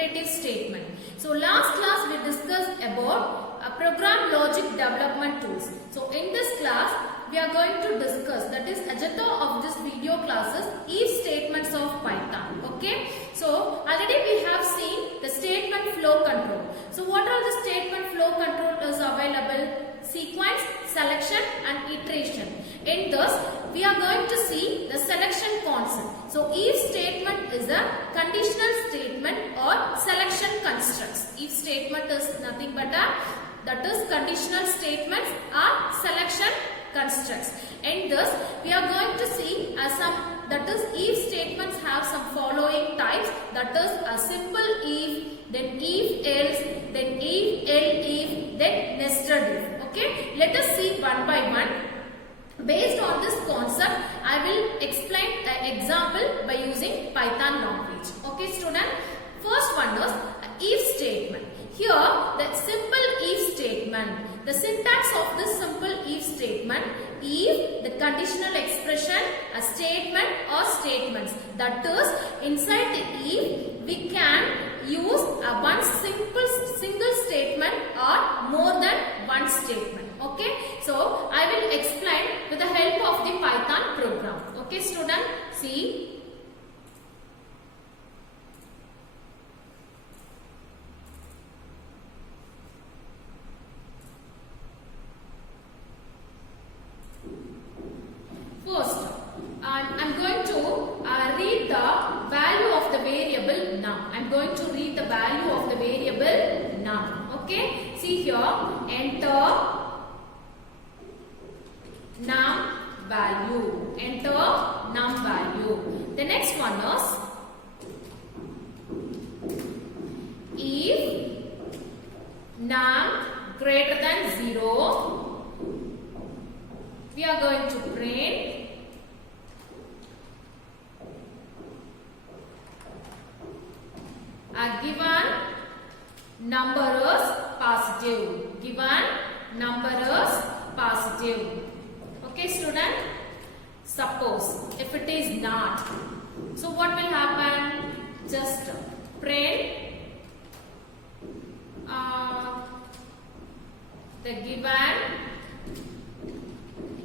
imperative statement. So last class we discussed about program logic development tools. So in this class we are going to discuss, that is agenda of this video classes, if statements of Python. Okay. So already we have seen the statement flow control. So what are the statement flow control is available? Sequence, selection and iteration. In this we are going to see the selection concept. So if statement is a conditional statement or selection constructs. If statement is nothing but that is conditional statements or selection constructs. In this we are going to see some, that is if statements have some following types, that is a simple if, then if else, then if else, then nested if. Okay, let us see one by one. Based on this concept, I will explain the example by using Python language. Okay, student. First one is if statement. Here, the simple if statement. The syntax of this simple if statement: if the conditional expression, a statement or statements. That is, inside the if, we can use a one single statement or more than one statement. Okay, so I will explain with the help of the Python program. Okay, student, see. First, I'm going to read the value of the variable num. I'm going to read the value of the variable num. Okay, see here, enter num value. Enter num value. The next one is if num greater than 0, we are going to print a given number is positive. Given number is positive. Okay, student. Suppose if it is not, so what will happen? Just print the given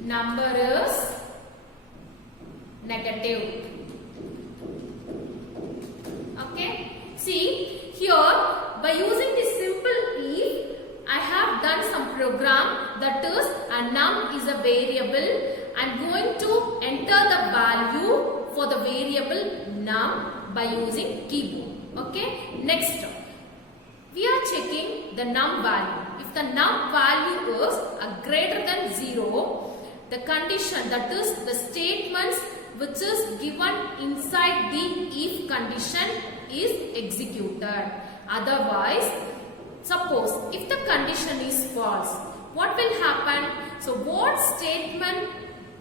number is negative. Okay. See here, by using this simple if, I have done some program, that is a num is a variable. I am going to enter the value for the variable num by using keyboard. Okay. Next, we are checking the num value. If the num value is greater than 0, the condition, that is the statements which is given inside the if condition is executed. Otherwise, suppose if the condition is false, what will happen? So what statement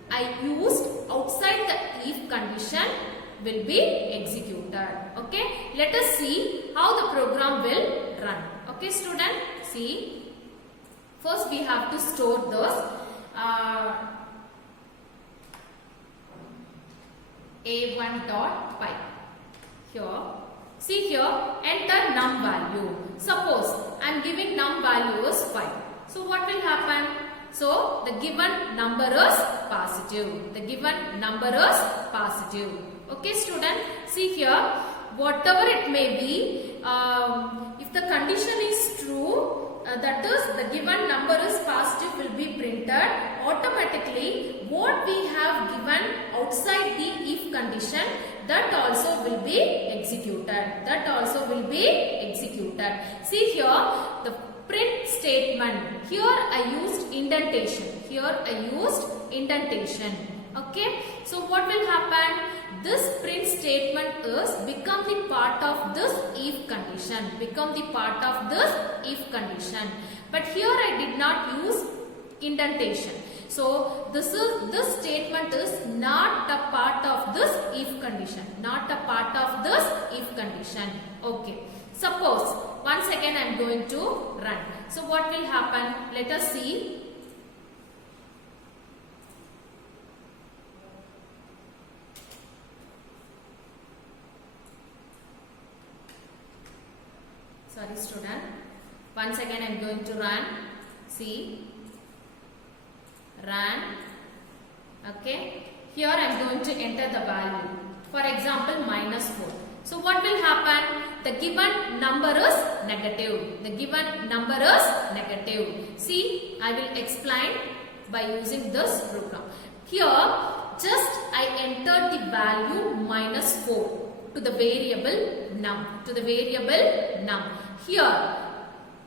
I used outside the if condition will be executed. Okay, let us see how the program will run. Okay, student, see. First we have to store this a1.py. Here, see here, enter num value. Suppose I am giving num value is 5. So what will happen? So the given number is positive. The given number is positive. Okay, student, see here, whatever it may be, if the condition is true, that is the given number is positive will be printed. Automatically what we have given outside the if condition, that also will be executed. That also will be executed. See here, the print statement. Here I used indentation. Here I used indentation. Okay. So what will happen? This print statement is become the part of this if condition. Become the part of this if condition. But here I did not use indentation. So this statement is not a part of this if condition. Not a part of this if condition. Okay. Suppose once again I am going to run. So what will happen? Let us see. Sorry student. Once again I am going to run. See. Run. Okay. Here I am going to enter the value. For example, -4. So what will happen? The given number is negative. The given number is negative. See, I will explain by using this program. Here, just I entered the value -4 to the variable num. Here,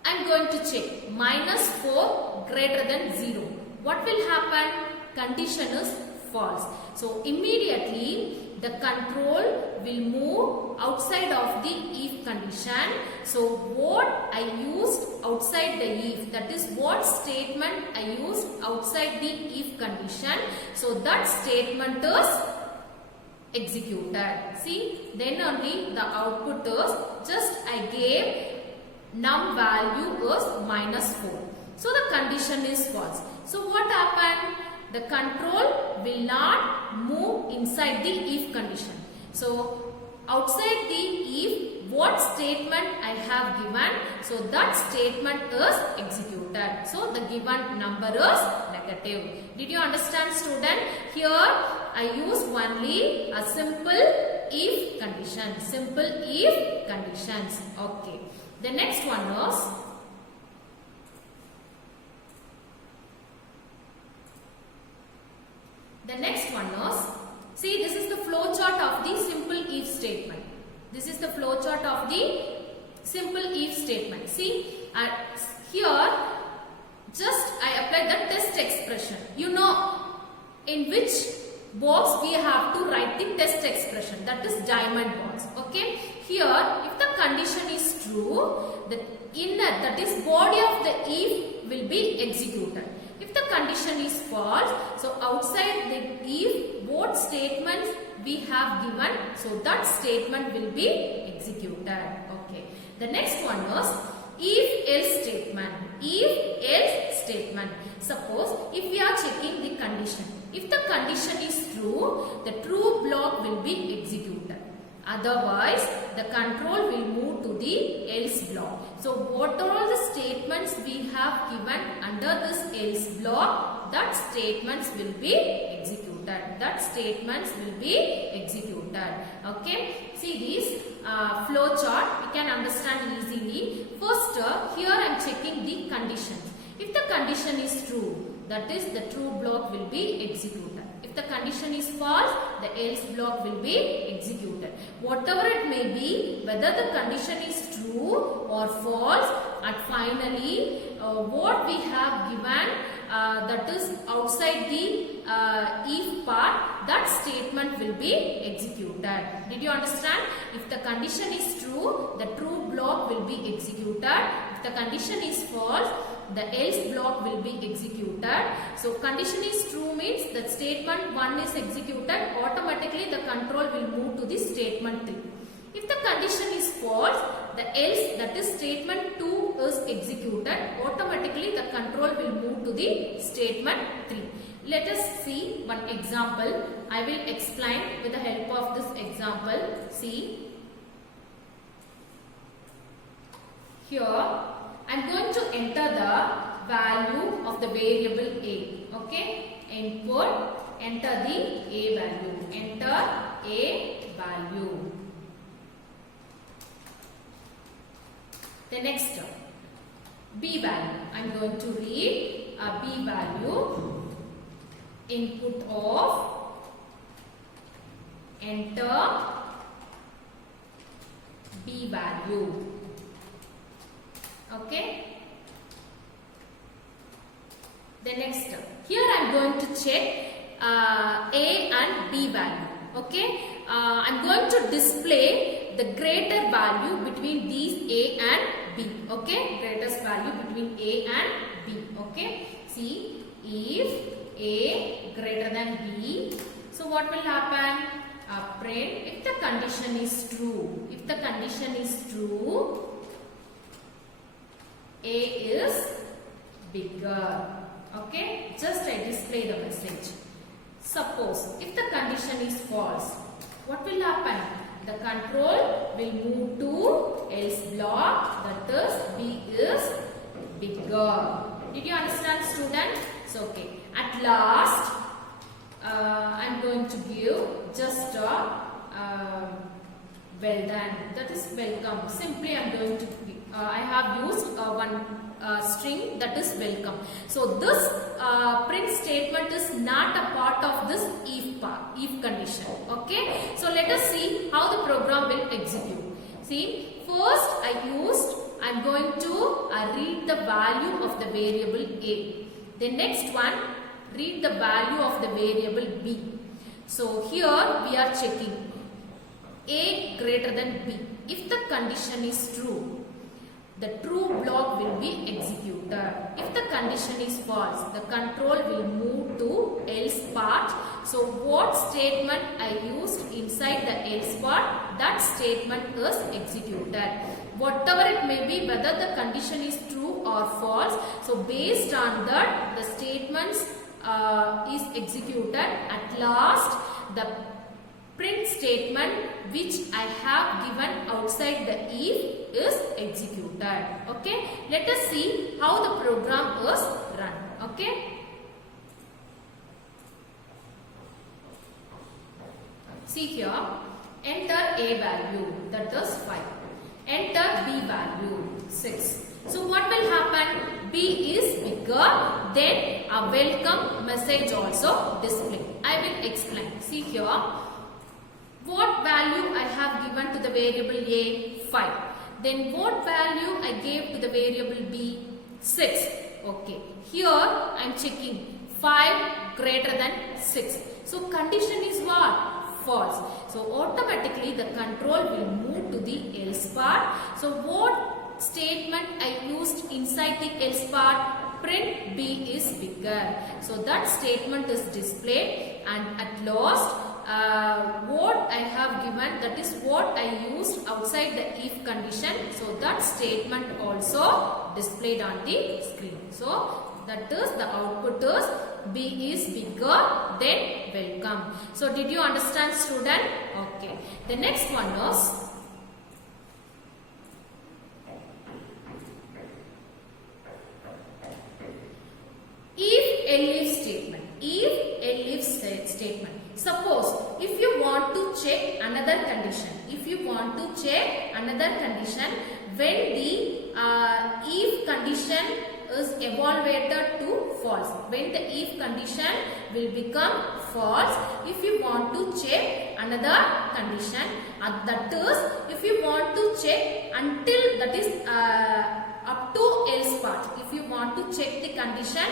I am going to check -4 greater than 0. What will happen? Condition is false. So immediately the control will move outside of the if condition. So what I used outside the if, that is what statement I used outside the if condition. So that statement is executed. See, then only the output is just I gave num value is -4. So the condition is false. So what happened? The control will not move inside the if condition. So outside the if, what statement I have given, so that statement is executed. So the given number is negative. Did you understand student? Here I use only a simple if condition. Simple if conditions. Okay. The next one is see, this is the flow chart of the simple if statement. This is the flow chart of the simple if statement. See, here just I apply the test expression. You know in which box we have to write the test expression, that is diamond box. Okay. Here, if the condition is true, the inner, that is body of the if will be executed. If the condition is false, so outside the if, what statements we have given, so that statement will be executed. Okay. The next one is if-else statement. If-else statement. Suppose if we are checking the condition. If the condition is true, the true block will be executed. Otherwise, the control will move to the else block. So, what are all the statements we have given under this else block? That statements will be executed. That statements will be executed. Okay. See this flow chart. You can understand easily. First, here I am checking the conditions. If the condition is true, that is the true block will be executed. If the condition is false, the else block will be executed. Whatever it may be, whether the condition is true or false, and finally what we have given, that is outside the if part, that statement will be executed. Did you understand? If the condition is true, the true block will be executed. If the condition is false, the else block will be executed. So condition is true means that statement 1 is executed, automatically the control will move to the statement 3. If the condition is false, the else, that is statement 2 is executed, automatically the control will move to the statement 3. Let us see one example. I will explain with the help of this example. See, here I am going to enter the value of the variable A. Okay. Input, enter the A value. Enter A value. The next term, B value. I am going to read a B value. Input of, enter B value. Okay. The next term. Here I am going to check A and B value. Okay. I am going to display the greater value between these A and B. Okay. Greatest value between A and B. Okay. See, if A greater than B, so what will happen? Print if the condition is true. If the condition is true, A is bigger. Okay, just I display the message. Suppose if the condition is false, what will happen? The control will move to else block, that is B is bigger. Did you understand, student? So okay. At last, I am going to give just a well done. That is welcome. Simply I am going to I have used one string, that is welcome. So this print statement is not a part of this if condition. Okay. So let us see how the program will execute. See, first I am going to read the value of the variable A. The next one, read the value of the variable B. So here we are checking A greater than B. If the condition is true, the true block will be executed. If the condition is false, the control will move to else part. So what statement I used inside the else part, that statement is executed. Whatever it may be, whether the condition is true or false, so based on that the statements is executed. At last, the print statement which I have given outside the if is executed. Okay. Let us see how the program is run. Okay. See here, enter A value, that is 5. Enter B value, 6. So what will happen? B is bigger, then a welcome message also display. I will explain. See here, what value I have given to the variable A? 5. Then what value I gave to the variable B? 6. Okay. Here I am checking 5 greater than 6. So condition is what? False. So automatically the control will move to the else part. So what statement I used inside the else part? Print B is bigger. So that statement is displayed, and at last what I have given, that is what I used outside the if condition. So that statement also displayed on the screen. So that is the output is B is bigger than welcome. So did you understand, student? Okay. The next one is if-elif statement. If-elif statement. Suppose if you want to check another condition, when the if condition is evaluated to false, when the if condition will become false, if you want to check another condition, that is if you want to check until, that is up to else part, if you want to check the condition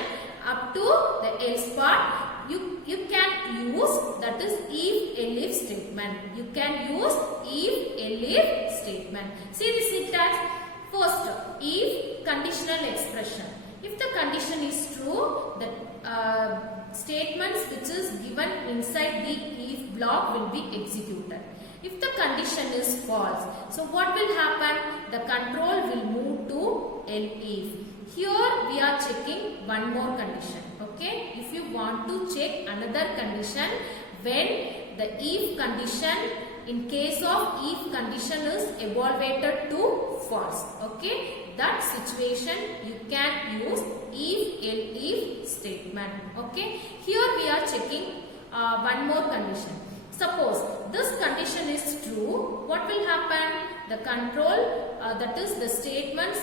up to the else part, you can use, that is if-elif statement. You can use if-elif statement. See the syntax. First, if conditional expression. If the condition is true, the statements which is given inside the if block will be executed. If the condition is false, so what will happen? The control will move to elif. Here we are checking one more condition. Okay. If you want to check another condition, when the if condition, in case of if condition is evaluated to false, okay, that situation you can use if-elif statement. Okay. Here we are checking one more condition. Suppose this condition is true, what will happen? The control, that is the statements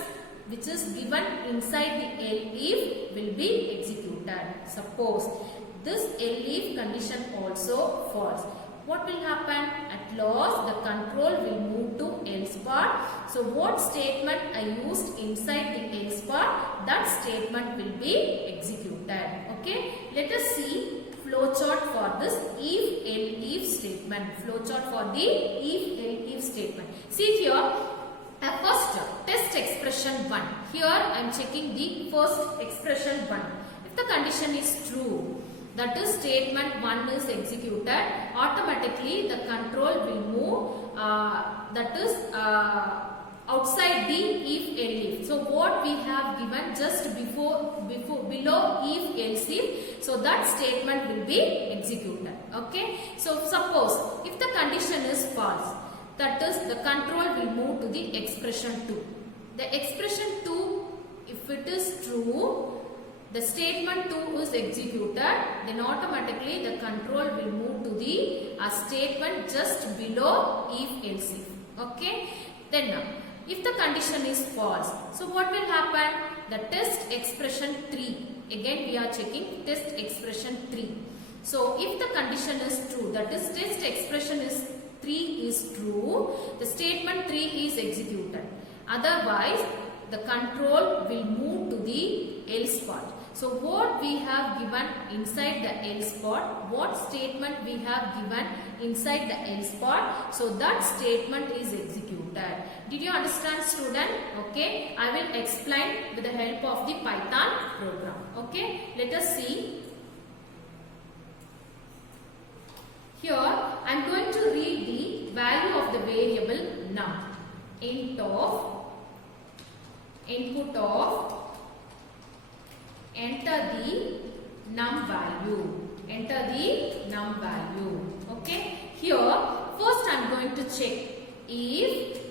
which is given inside the elif will be executed. Suppose this elif condition also false, what will happen? At last the control will move to else part. So what statement I used inside the else part, that statement will be executed. Okay. Let us see flowchart for this if-elif statement. Flowchart for the if-elif statement. See here, first test expression 1. Here I am checking the first expression 1. If the condition is true, that is statement 1 is executed, automatically the control will move, that is outside the if-elif. So what we have given just below if-else if, so that statement will be executed. Okay. So suppose if the condition is false, that is the control will move to the expression 2. The expression 2, if it is true, the statement 2 is executed, then automatically the control will move to the statement just below if else if. Okay. Then now, if the condition is false, so what will happen? The test expression 3. Again we are checking test expression 3. So if the condition is true, that is test expression is 3 is true, the statement 3 is executed. Otherwise, the control will move to the else part. So what we have given inside the else part, what statement we have given inside the else part, so that statement is executed. Did you understand, student? Okay, I will explain with the help of the Python program. Okay, let us see. Here I am going to read the value of the variable num. Input of enter the num value. Enter the num value. Okay. Here first I am going to check if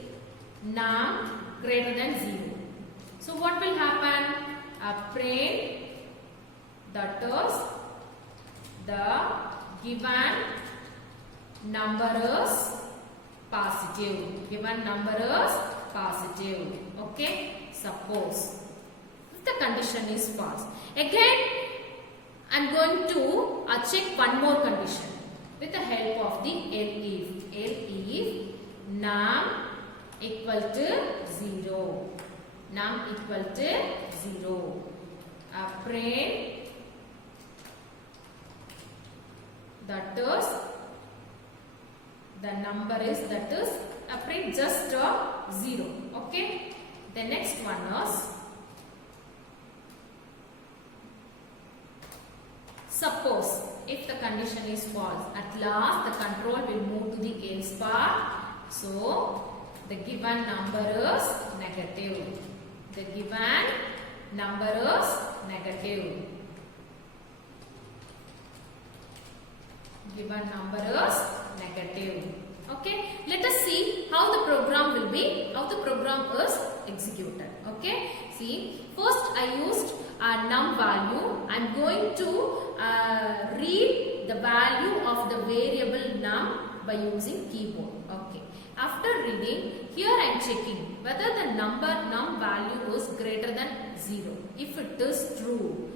num greater than 0. So what will happen? Print that is the given number is positive. Given number is positive. Okay. Suppose if the condition is false, again I am going to check one more condition with the help of the else if num equal to 0. Num equal to 0. Print that is the number is print just 0. Okay. The next one is suppose if the condition is false, at last the control will move to the else part. So the given number is negative. The given number is negative. Given number is negative. Okay, let us see how the program will be, how the program is executed. Okay, see, first I used a num value. I am going to read the value of the variable num by using keyboard. Okay, after reading, here I am checking whether the num value is greater than 0. If it is true,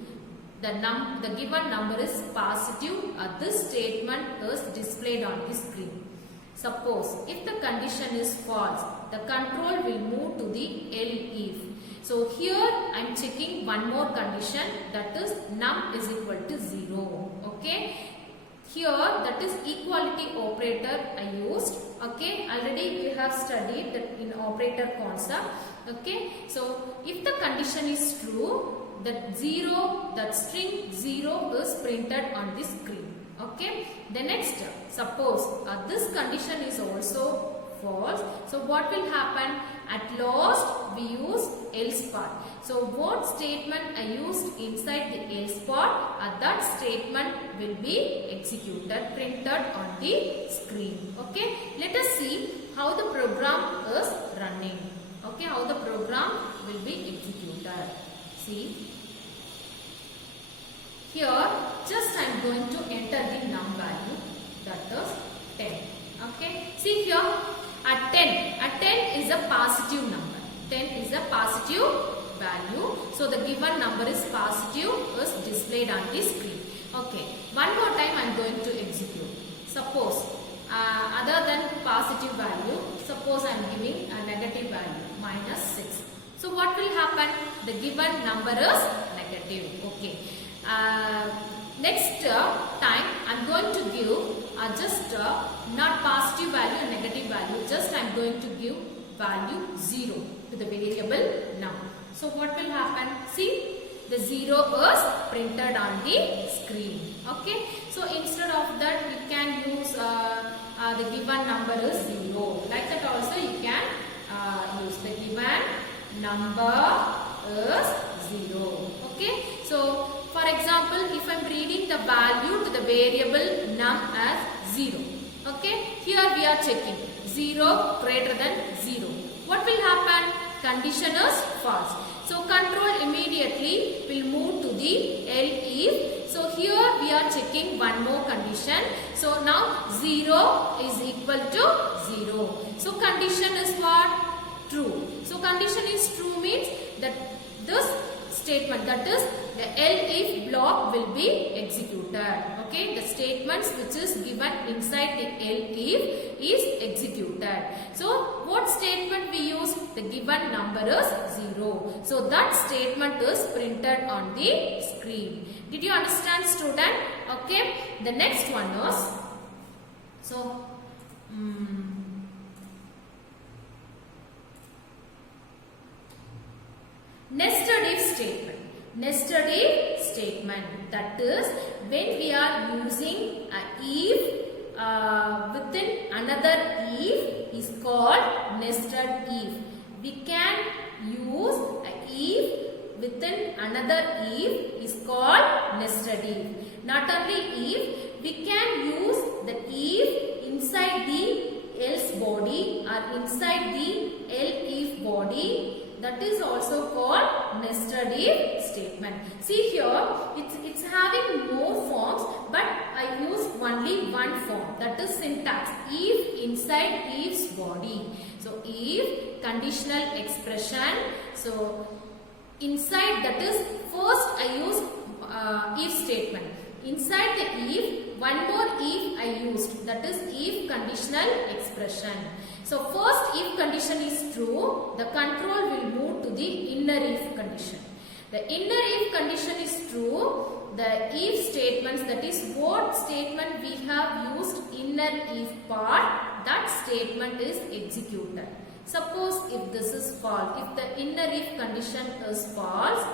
the given number is positive, this statement is displayed on the screen. Suppose if the condition is false, the control will move to the else if. So here I am checking one more condition, that is num is equal to 0. Okay. Here that is equality operator I used. Okay. Already we have studied that in operator concept. Okay. So if the condition is true, that string 0 is printed on the screen. Okay. The next, suppose this condition is also false. So what will happen? At last we use else part. So what statement I used inside the else part, that statement will be executed, printed on the screen. Okay. Let us see how the program is running. Okay. How the program will be executed. See. Here just I am going to enter the num value, that is 10. Okay. See here at 10 is a positive number. 10 is a positive value. So the given number is positive is displayed on the screen. Okay. One more time I am going to execute. Suppose other than positive value, suppose I am giving a negative value -6. So what will happen? The given number is negative. Okay. Next time I am going to give just not positive value and negative value, just I am going to give value 0 to the variable num. So what will happen? See, the 0 is printed on the screen. Okay. So instead of that you can use the given number is 0. Like that also you can use the given number is 0. Okay. So for example, if I am reading the value to the variable num as 0. Okay. Here we are checking 0 greater than 0. What will happen? Condition is false. So control immediately will move to the else if. So here we are checking one more condition. So now 0 is equal to 0. So condition is what? True. So condition is true means that this statement, that is the else if block will be executed. Okay, the statements which is given inside the else if is executed. So what statement we use? The given number is 0. So that statement is printed on the screen. Did you understand, student? Okay, the next one is, so nested if statement. Nested if statement, that is when we are using a if within another if is called nested if. We can use a if within another if is called nested if. Not only if, we can use the if inside the else body or inside the else if body. That is also called nested if statement. See here, it's having more forms, but I use only one form. That is syntax. If inside if's body. So if conditional expression. So inside, that is first I use if statement. Inside the if, one more if I used. That is if conditional expression. So first if condition is true, the control will move to the inner if condition. The inner if condition is true, the if statements, that is what statement we have used inner if part, that statement is executed. Suppose if this is false, if the inner if condition is false,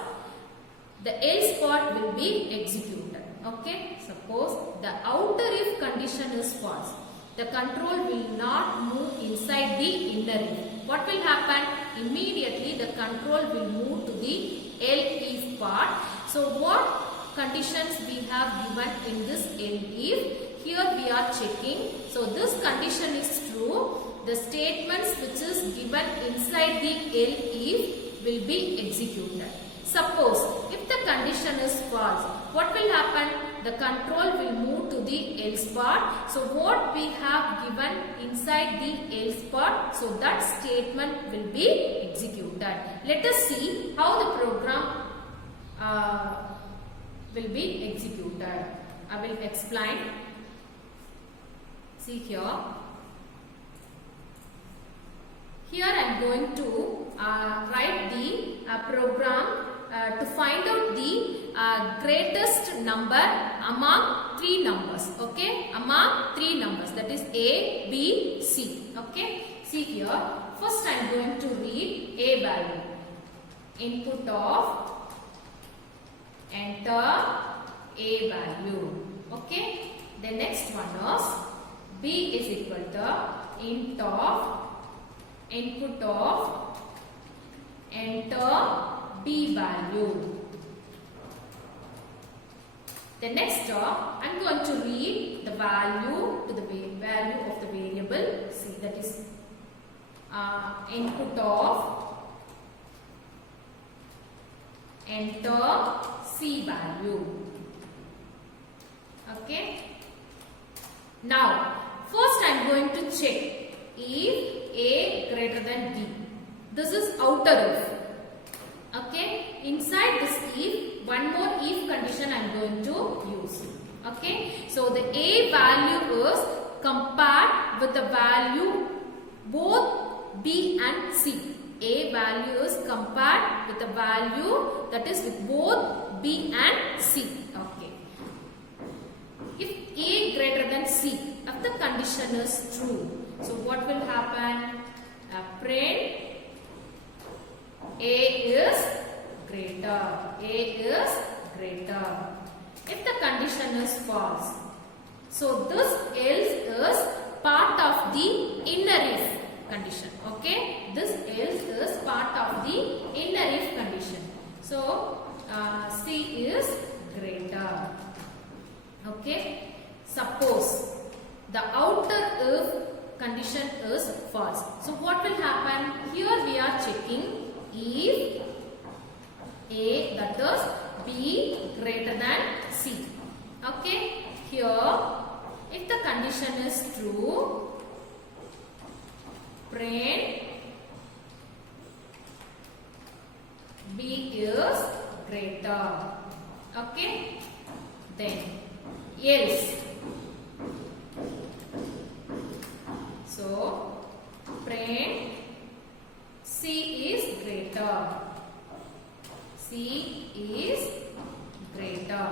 the else part will be executed. Okay, suppose the outer if condition is false, the control will not move inside the inner if. What will happen? Immediately the control will move to the else if part. So what conditions we have given in this else if? Here we are checking. So this condition is true. The statements which is given inside the else if will be executed. Suppose if the condition is false, what will happen? The control will move to the else part. So what we have given inside the else part, so that statement will be executed. Let us see how the program will be executed. I will explain. See here. Here I am going to write the program to find out the greatest number among three numbers. Okay, among three numbers, that is A, B, C. Okay, see here. First I am going to read A value. Input of enter A value. Okay, the next one is B is equal to int of input of enter B value. The next I am going to read the value to the value of the variable C, that is input of enter C value. Okay. Now first I am going to check if A greater than B. This is outer if. Okay, inside this if, one more if condition I am going to use. Okay, so the A value is compared with the value both B and C. A value is compared with the value that is with both B and C. Okay, if A greater than C, if the condition is true, so what will happen? Print A is greater. A is greater. If the condition is false, so this else is part of the inner if condition. Okay, this else is part of the inner if condition. So C is greater. Okay, suppose the outer if condition is false. So what will happen? Here we are checking if A, that is B greater than C. Okay. Here if the condition is true, print B is greater. Okay. Then else. So print C is greater. C is greater.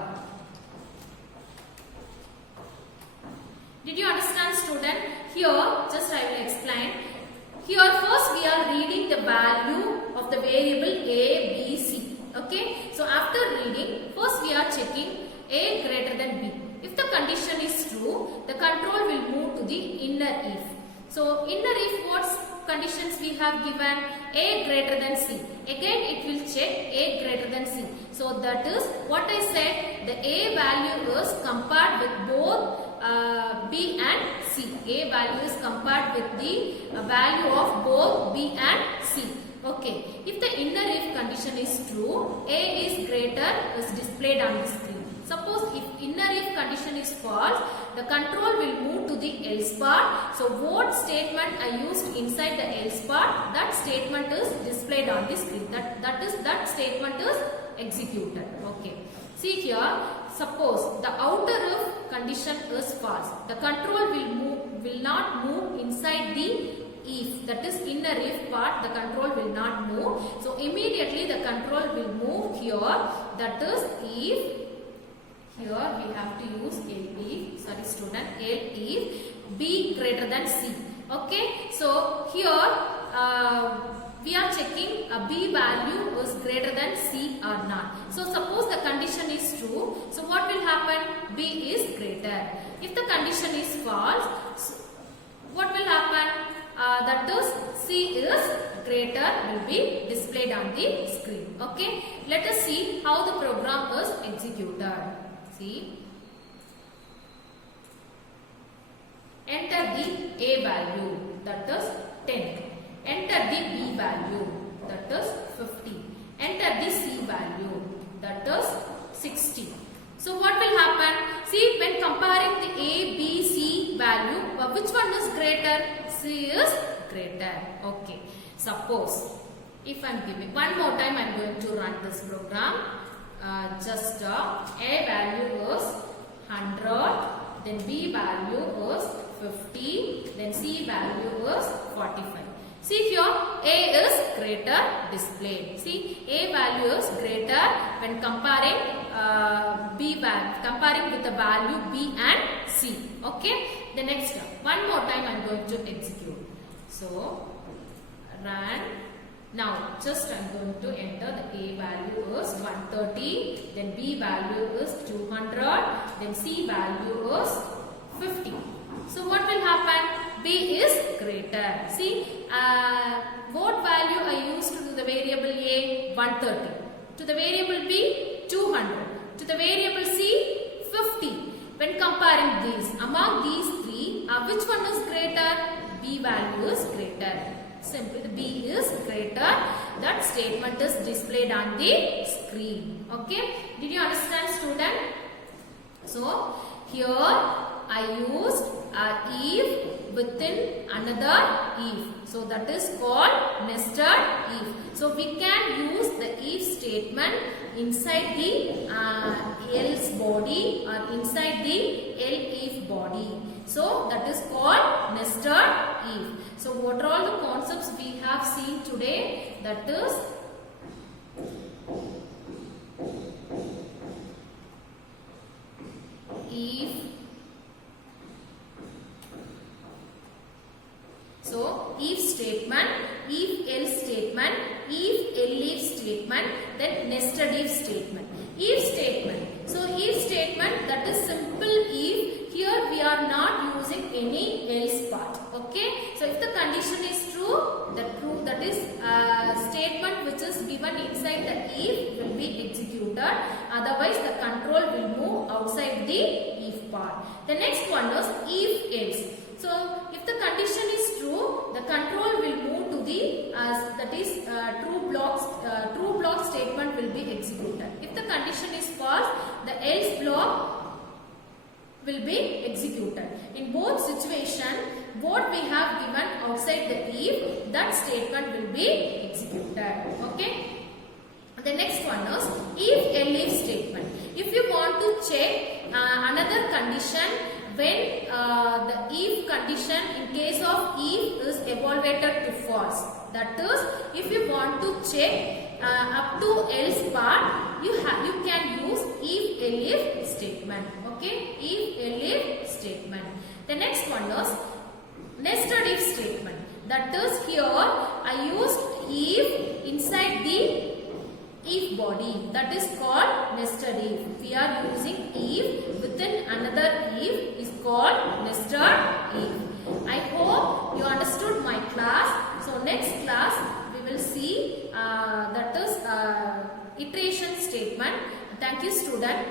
Did you understand, student? Here just I will explain. Here first we are reading the value of the variable A, B, C. Okay. So after reading, first we are checking A greater than B. If the condition is true, the control will move to the inner if. So inner if, what conditions we have given? A greater than C. Again it will check A greater than C. So that is what I said, the A value is compared with both B and C. A value is compared with the value of both B and C. Okay. If the inner if condition is true, A is greater is displayed on the screen. Suppose if inner if condition is false, the control will move to the else part. So what statement I used inside the else part, that statement is displayed on the screen. That statement is executed. Okay. See here, suppose the outer if condition is false, the control will not move inside the if, that is inner if part, the control will not move. So immediately the control will move here, that is if. Here we have to use if, sorry student, if B greater than C. Okay. So here we are checking a B value is greater than C or not. So suppose the condition is true. So what will happen? B is greater. If the condition is false, what will happen? That is C is greater will be displayed on the screen. Okay. Let us see how the program is executed. See. Enter the A value, that is 10. Enter the B value, that is 50. Enter the C value, that is 60. So what will happen? See, when comparing the A, B, C value, which one is greater? C is greater. Okay. Suppose, if I am giving, one more time I am going to run this program. Just A value is 100, then B value is 50, then C value is 45. See here, A is greater displayed. See, A value is greater when comparing B value, comparing with the value B and C. Okay. The next one more time I am going to execute. So run. Now just I am going to enter the A value is 130, then B value is 200, then C value is 50. So what will happen? B is greater. See, what value I used to the variable A? 130. To the variable B? 200. To the variable C? 50. When comparing these, among these three, which one is greater? B value is greater. Simply the B is greater. That statement is displayed on the screen. Okay. Did you understand, student? So here I used if within another if. So that is called nested if. So we can use the if statement inside the else body or inside the if body. So that is called nested if. So what are all the concepts we have seen today? That is if. So if statement, if else statement, if elif statement, then nested if statement. If statement. So if statement, that is simple if. Here we are not using any else part. Okay. So if the condition is true, that is statement which is given inside the if will be executed. Otherwise the control will move outside the if part. The next one is if else. So So if the condition is true, the control will move to the true block statement will be executed. If the condition is false, the else block will be executed. In both situations, what we have given outside the if, that statement will be executed. Okay. The next one is if statement. If you want to check another condition when the if condition in case of if is evaluated to false. That is, if you want to check up to else part, you can use if statement. Okay, if statement. The next one is nested if statement. That is, here I used if inside the if body, that is called nested if. We are using if within another if is called nested if. I hope you understood my class. So next class we will see that is iteration statement. Thank you, student.